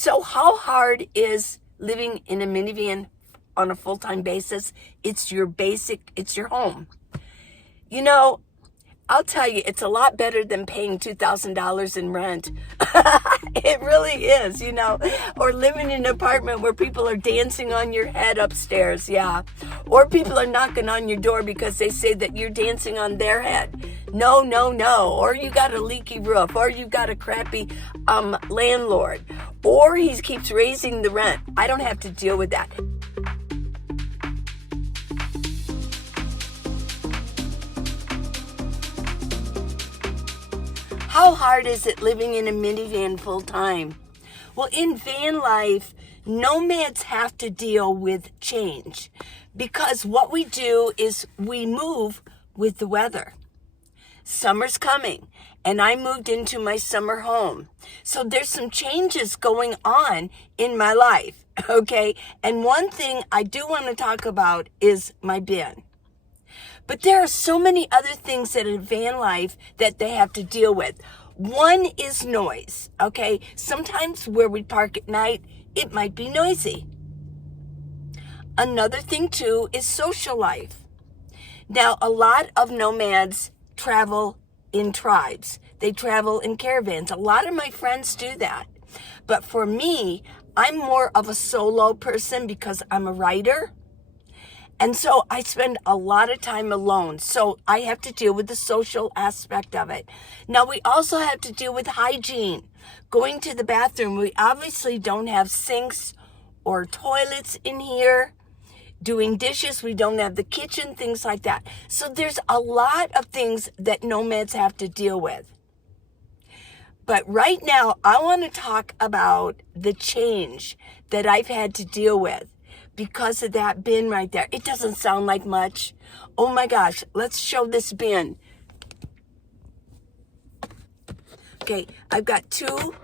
So how hard is living in a minivan on a full-time basis? It's your home. You know, I'll tell you, it's a lot better than paying $2,000 in rent. It really is, or living in an apartment where people are dancing on your head upstairs, yeah. Or people are knocking on your door because they say that you're dancing on their head. No, no, no. Or you got a leaky roof, or you got a crappy landlord, or he keeps raising the rent. I don't have to deal with that. How hard is it living in a minivan full time? Well, in van life, nomads have to deal with change because what we do is we move with the weather. Summer's coming and I moved into my summer home. So there's some changes going on in my life, okay? And one thing I do want to talk about is my bin. But there are so many other things that in van life that they have to deal with. One is noise, okay? Sometimes where we park at night, it might be noisy. Another thing too is social life. Now, a lot of nomads travel in tribes. They travel in caravans. A lot of my friends do that. But for me, I'm more of a solo person because I'm a writer. And so I spend a lot of time alone. So I have to deal with the social aspect of it. Now, we also have to deal with hygiene. Going to the bathroom, we obviously don't have sinks or toilets in here. Doing dishes, we don't have the kitchen, things like that. So there's a lot of things that nomads have to deal with. But right now, I want to talk about the change that I've had to deal with because of that bin right there. It doesn't sound like much. Oh my gosh, let's show this bin. Okay, I've got two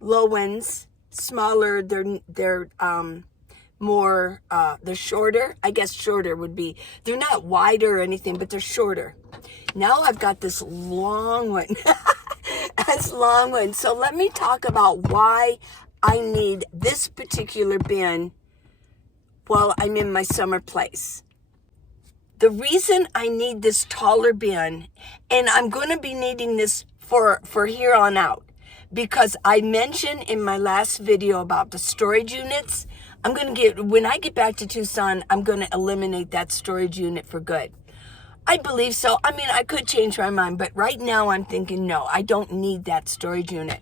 low ones, smaller. They're more, they're shorter. I guess shorter would be, they're not wider or anything, but they're shorter. Now I've got this long one. This long one. So let me talk about why I need this particular bin while I'm in my summer place. The reason I need this taller bin, and I'm going to be needing this for here on out, because I mentioned in my last video about the storage units, when I get back to Tucson, I'm going to eliminate that storage unit for good. I believe so. I mean, I could change my mind, but right now I'm thinking, no, I don't need that storage unit.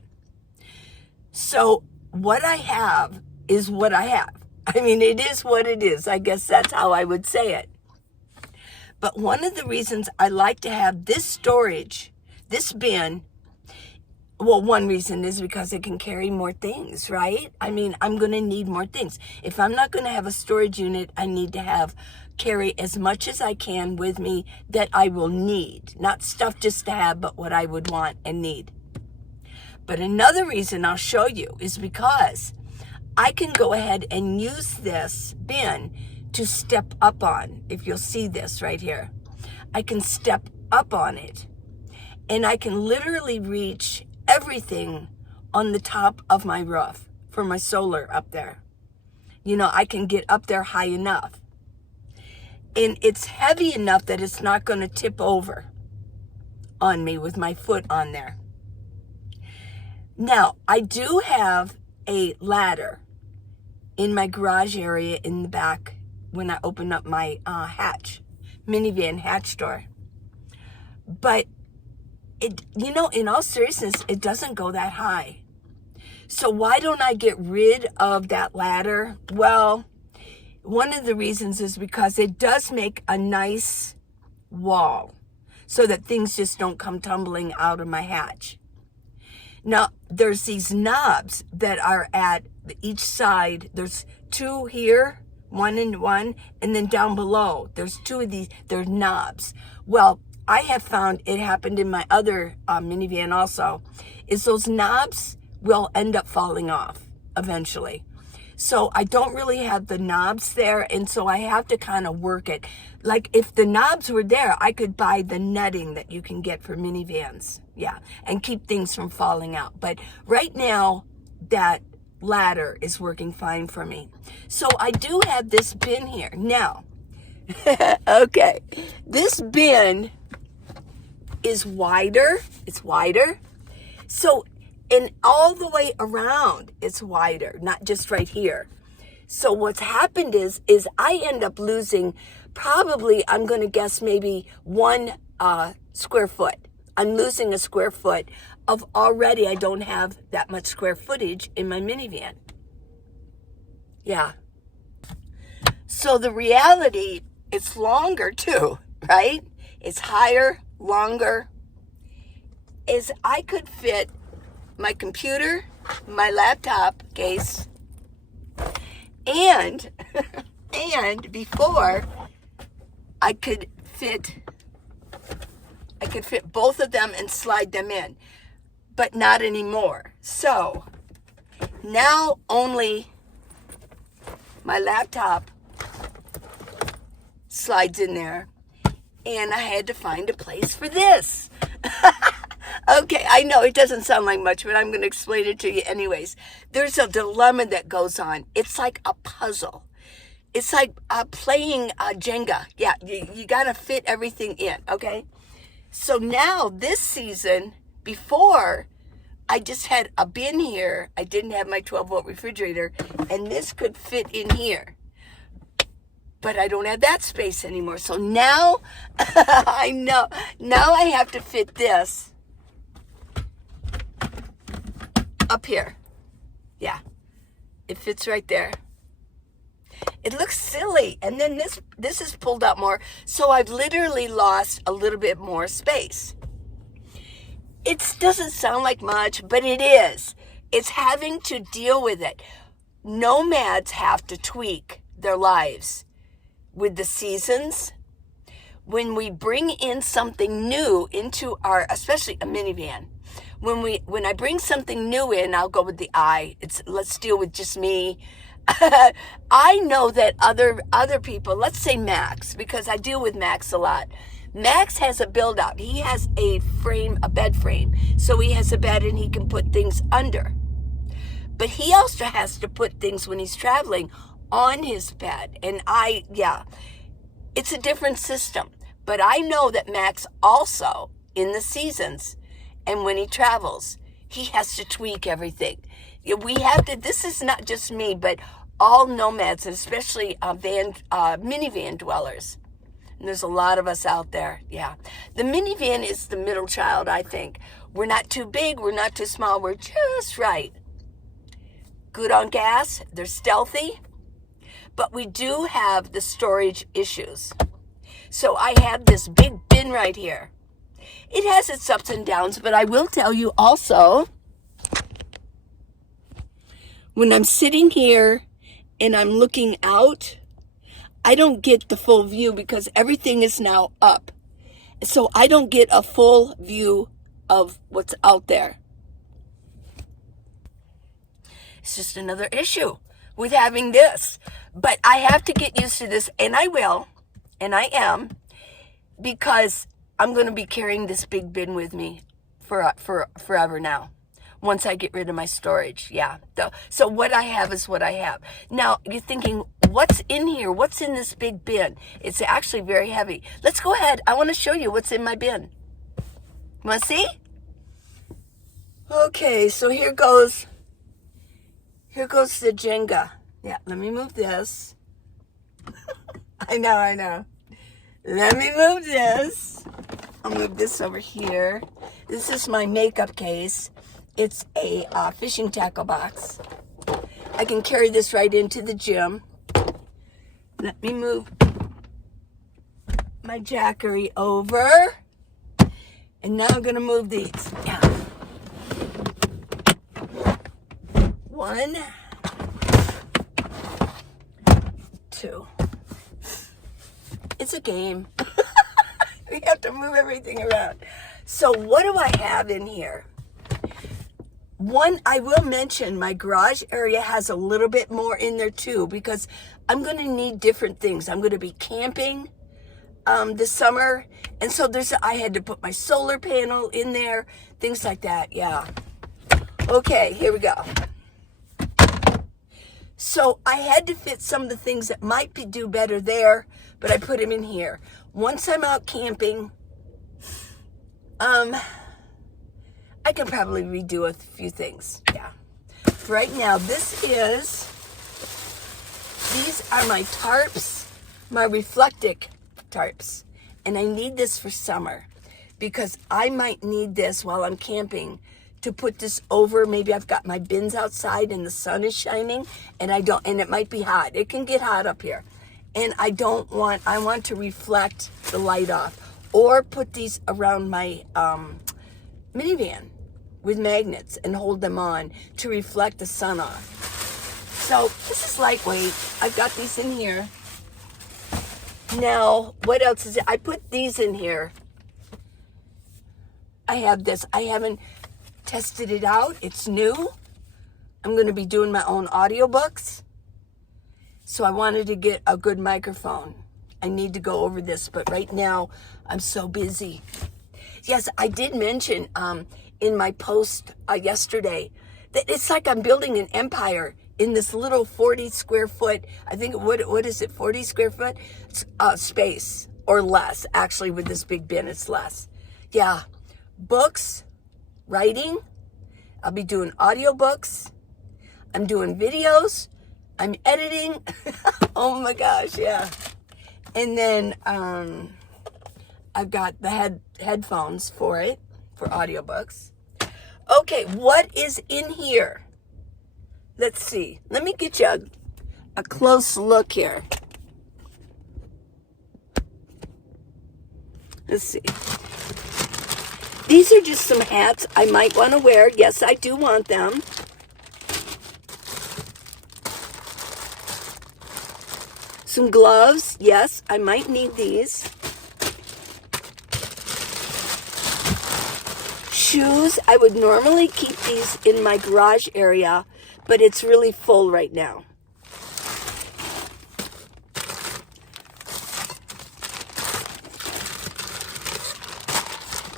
So what I have is what I have. I mean, it is what it is. I guess that's how I would say it. But one of the reasons I like to have this storage, this bin, well, one reason is because it can carry more things, right? I mean, I'm going to need more things. If I'm not going to have a storage unit, I need to carry as much as I can with me that I will need. Not stuff just to have, but what I would want and need. But another reason I'll show you is because I can go ahead and use this bin to step up on. If you'll see this right here, I can step up on it and I can literally reach everything on the top of my roof for my solar up there. I can get up there high enough. And it's heavy enough that it's not going to tip over on me with my foot on there. Now, I do have a ladder in my garage area in the back when I open up my minivan hatch door. But in all seriousness, it doesn't go that high. So why don't I get rid of that ladder? Well, one of the reasons is because it does make a nice wall so that things just don't come tumbling out of my hatch. Now, there's these knobs that are at each side. There's two here, one and one, and then down below, there's two of these, they're knobs. Well, I have found it happened in my other minivan also, is those knobs will end up falling off eventually. So I don't really have the knobs there, and so I have to kind of work it. Like if the knobs were there, I could buy the netting that you can get for minivans, yeah, and keep things from falling out. But right now, that ladder is working fine for me. So I do have this bin here. Now, okay, this bin is wider. It's wider. So, and all the way around, it's wider, not just right here. So what's happened is I end up losing probably, I'm going to guess maybe 1 square foot. I'm losing a square foot of already, I don't have that much square footage in my minivan. Yeah. So the reality, it's longer too, right? It's higher, longer. Is I could fit my computer, my laptop case, and before I could fit both of them and slide them in, but not anymore. So now only my laptop slides in there, and I had to find a place for this. Okay, I know it doesn't sound like much, but I'm going to explain it to you anyways. There's a dilemma that goes on. It's like a puzzle. It's like playing Jenga. Yeah, you got to fit everything in, okay? So now this season, before, I just had a bin here. I didn't have my 12-volt refrigerator, and this could fit in here. But I don't have that space anymore. So now, I know, now I have to fit this up here. Yeah, it fits right there. It looks silly. And then this is pulled out more. So I've literally lost a little bit more space. It doesn't sound like much, but it is. It's having to deal with it. Nomads have to tweak their lives with the seasons. When we bring in something new into our, especially a minivan, when I bring something new in, I'll go with the I. Let's deal with just me. I know that other people, let's say Max, because I deal with Max a lot. Max has a build out. He has a bed frame. So he has a bed and he can put things under. But he also has to put things when he's traveling on his bed. And it's a different system. But I know that Max also, in the seasons, and when he travels, he has to tweak everything. We have to, this is not just me, but all nomads, and especially minivan dwellers. And there's a lot of us out there, yeah. The minivan is the middle child, I think. We're not too big, we're not too small, we're just right. Good on gas, they're stealthy, but we do have the storage issues. So I have this big bin right here. It has its ups and downs, but I will tell you also, when I'm sitting here and I'm looking out, I don't get the full view because everything is now up. So I don't get a full view of what's out there. It's just another issue with having this. But I have to get used to this, and I will, and I am, because I'm going to be carrying this big bin with me for forever now. Once I get rid of my storage, yeah. So what I have is what I have. Now, you're thinking, what's in here? What's in this big bin? It's actually very heavy. Let's go ahead. I want to show you what's in my bin. Want to see? Okay, so here goes the Jenga. Yeah, let me move this. I know. Let me move this. I'll move this over here. This is my makeup case. It's a fishing tackle box. I can carry this right into the gym. Let me move my Jackery over. And now I'm going to move these. Yeah. 1, 2. It's a game. We have to move everything around. So what do I have in here? One, I will mention my garage area has a little bit more in there too, because I'm going to need different things. I'm going to be camping this summer. And so I had to put my solar panel in there, things like that. Yeah. Okay, here we go. So I had to fit some of the things that might do better there, but I put them in here. Once I'm out camping, I can probably redo a few things. Yeah. Right now, these are my tarps, my reflectic tarps. And I need this for summer because I might need this while I'm camping to put this over. Maybe I've got my bins outside and the sun is shining and it might be hot. It can get hot up here. And I want to reflect the light off, or put these around my minivan with magnets and hold them on to reflect the sun off. So this is lightweight. I've got these in here. Now, what else is it? I put these in here. I have this. I haven't tested it out. It's new. I'm going to be doing my own audiobooks. So I wanted to get a good microphone. I need to go over this, but right now I'm so busy. Yes, I did mention in my post yesterday that it's like I'm building an empire in this little 40 square foot, I think, what is it, 40 square foot space, or less. Actually, with this big bin, it's less. Yeah, books, writing. I'll be doing audiobooks. I'm doing videos. I'm editing. Oh my gosh, yeah. And then I've got the headphones for it, for audiobooks. Okay, what is in here? Let's see. Let me get you a close look here. Let's see. These are just some hats I might want to wear. Yes, I do want them. Some gloves. Yes, I might need these. Shoes. I would normally keep these in my garage area, but it's really full right now.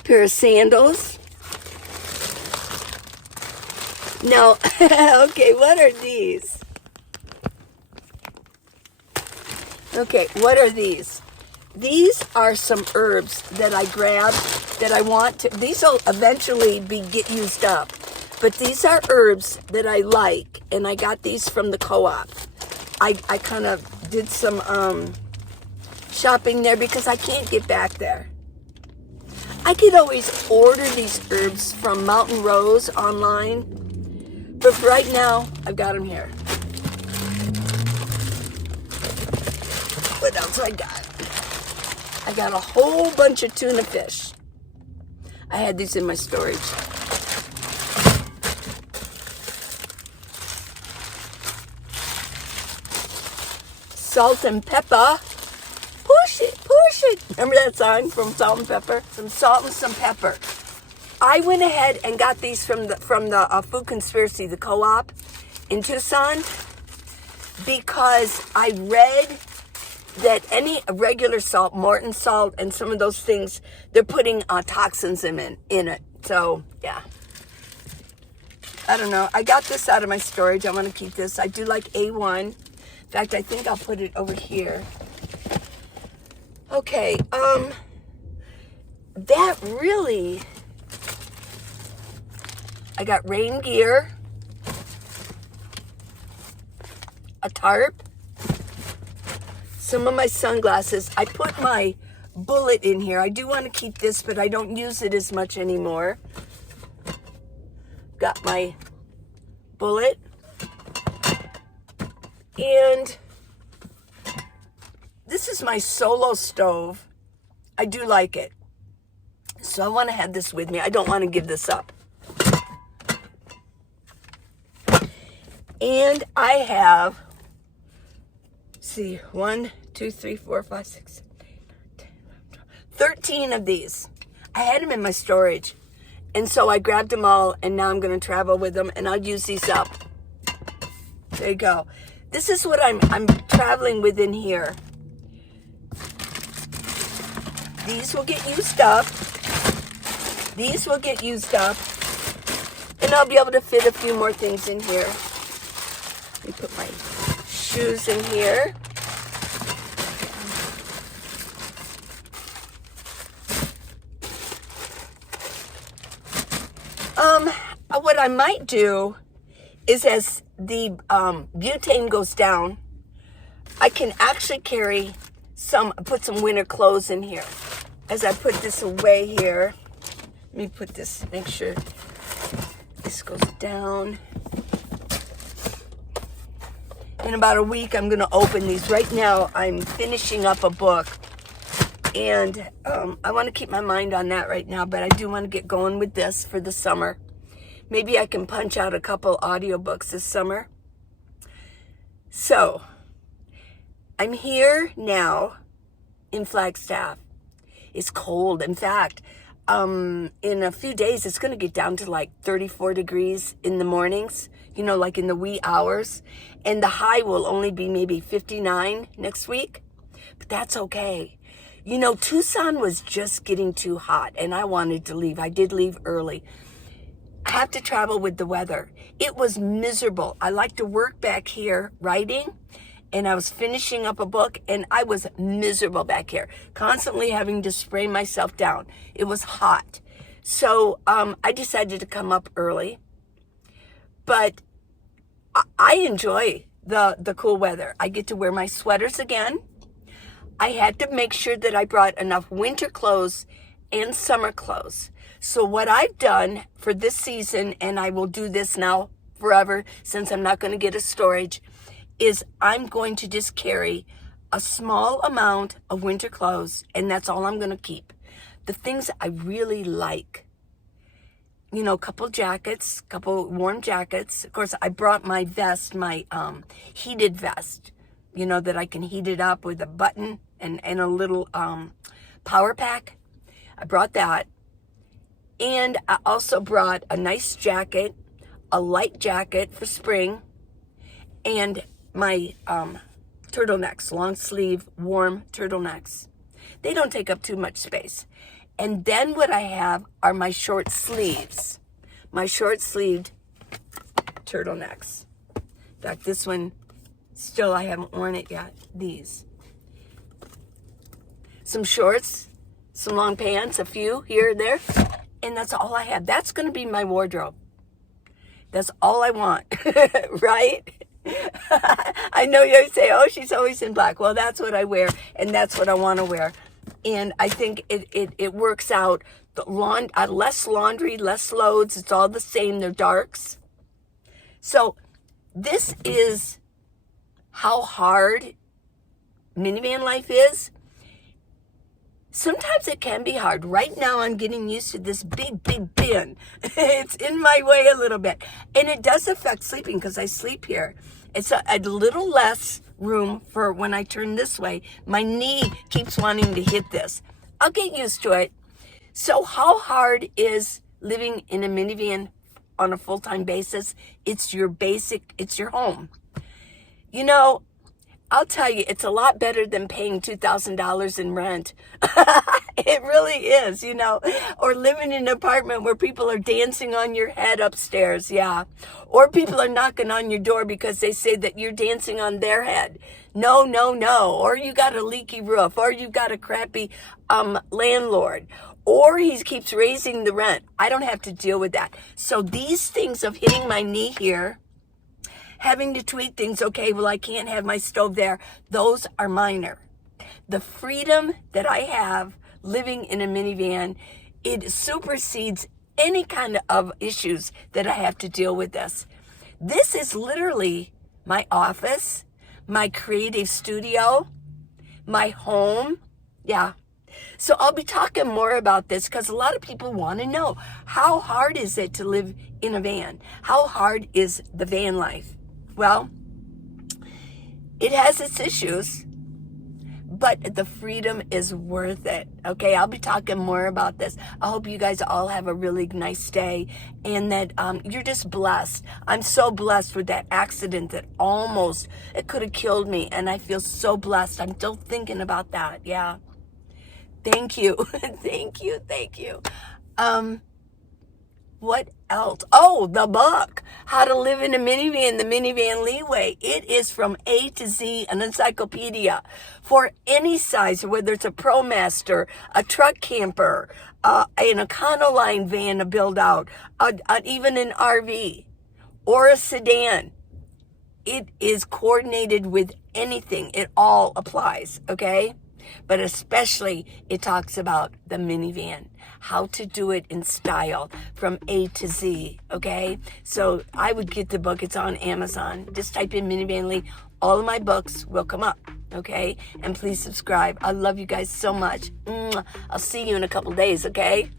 Pair of sandals. No. Okay, what are these? Okay, what are these? These are some herbs that I grabbed that I want to, these will eventually get used up. But these are herbs that I like, and I got these from the co-op. I kind of did some shopping there because I can't get back there. I could always order these herbs from Mountain Rose online, but for right now, I've got them here. What else I got? I got a whole bunch of tuna fish. I had these in my storage. Salt and pepper. Push it, push it. Remember that song from Salt and Pepper? Some salt and some pepper. I went ahead and got these from the Food Conspiracy, the co-op in Tucson, because I read that any regular salt, Morton salt, and some of those things, they're putting toxins in it. So, yeah. I don't know. I got this out of my storage. I want to keep this. I do like A1. In fact, I think I'll put it over here. Okay. That really... I got rain gear. A tarp. Some of my sunglasses. I put my bullet in here. I do want to keep this, but I don't use it as much anymore. Got my bullet. And this is my solo stove. I do like it. So I want to have this with me. I don't want to give this up. And I have... see, 1, 2, 3, 4, 5, 6, 7, 8, 9, 10, 11, 12, 13 of these. I had them in my storage. And so I grabbed them all, and now I'm going to travel with them, and I'll use these up. There you go. This is what I'm traveling with in here. These will get used up. These will get used up. And I'll be able to fit a few more things in here. Let me put my shoes in here. What I might do is, as the butane goes down, I can actually put some winter clothes in here. As I put this away here, let me put this, make sure this goes down. In about a week, I'm going to open these. Right now, I'm finishing up a book, and I want to keep my mind on that right now, but I do want to get going with this for the summer. Maybe I can punch out a couple audiobooks this summer. So, I'm here now in Flagstaff. It's cold. In fact, in a few days, it's going to get down to like 34 degrees in the mornings, like in the wee hours. And the high will only be maybe 59 next week. But that's okay. Tucson was just getting too hot, and I wanted to leave. I did leave early. I have to travel with the weather. It was miserable. I like to work back here writing, and I was finishing up a book, and I was miserable back here, constantly having to spray myself down. It was hot. So I decided to come up early, but I enjoy the cool weather. I get to wear my sweaters again. I had to make sure that I brought enough winter clothes and summer clothes. So what I've done for this season, and I will do this now forever since I'm not going to get a storage, is I'm going to just carry a small amount of winter clothes, and that's all I'm going to keep. The things I really like. A couple jackets, couple warm jackets. Of course, I brought my vest, my heated vest, that I can heat it up with a button and a little power pack. I brought that. And I also brought a nice jacket, a light jacket for spring, and my turtlenecks, long sleeve, warm turtlenecks. They don't take up too much space. And then what I have are my short sleeves, my short sleeved turtlenecks. In fact, this one, still I haven't worn it yet, these. Some shorts, some long pants, a few here and there. And that's all I have. That's going to be my wardrobe. That's all I want, right? I know you say, oh, she's always in black. Well, that's what I wear, and that's what I want to wear. And I think it works out. Less laundry, less loads. It's all the same. They're darks. So this is how hard minivan life is. Sometimes it can be hard. Right now, I'm getting used to this big bin. It's in my way a little bit. And it does affect sleeping because I sleep here. It's a little less room for when I turn this way. My knee keeps wanting to hit this. I'll get used to it. So how hard is living in a minivan on a full-time basis? It's your home. I'll tell you, it's a lot better than paying $2,000 in rent. It really is, or living in an apartment where people are dancing on your head upstairs, yeah. Or people are knocking on your door because they say that you're dancing on their head. No. Or you got a leaky roof, or you got a crappy landlord, or he keeps raising the rent. I don't have to deal with that. So these things of hitting my knee here, having to tweak things, okay, well, I can't have my stove there. Those are minor. The freedom that I have living in a minivan, it supersedes any kind of issues that I have to deal with this. This is literally my office, my creative studio, my home. Yeah. So I'll be talking more about this because a lot of people want to know, how hard is it to live in a van? How hard is the van life? Well, it has its issues, but the freedom is worth it. Okay, I'll be talking more about this. I hope you guys all have a really nice day and that you're just blessed. I'm so blessed with that accident that it could have killed me, and I feel so blessed. I'm still thinking about that. Yeah. Thank you. Thank you. What else? Oh, the book, How to Live in a Minivan, the Minivan Lee Way. It is from A to Z, an encyclopedia for any size, whether it's a ProMaster, a truck camper, an Econoline van to build out, even an RV or a sedan. It is coordinated with anything. It all applies, okay? But especially it talks about the minivan, how to do it in style from A to Z, okay? So I would get the book. It's on Amazon. Just type in Minivan Lee. All of my books will come up, okay? And please subscribe. I love you guys so much. I'll see you in a couple days, okay?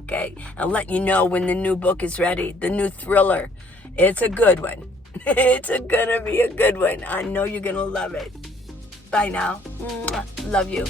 Okay, I'll let you know when the new book is ready, the new thriller. It's a good one. It's gonna be a good one. I know you're gonna love it. Bye now. Love you.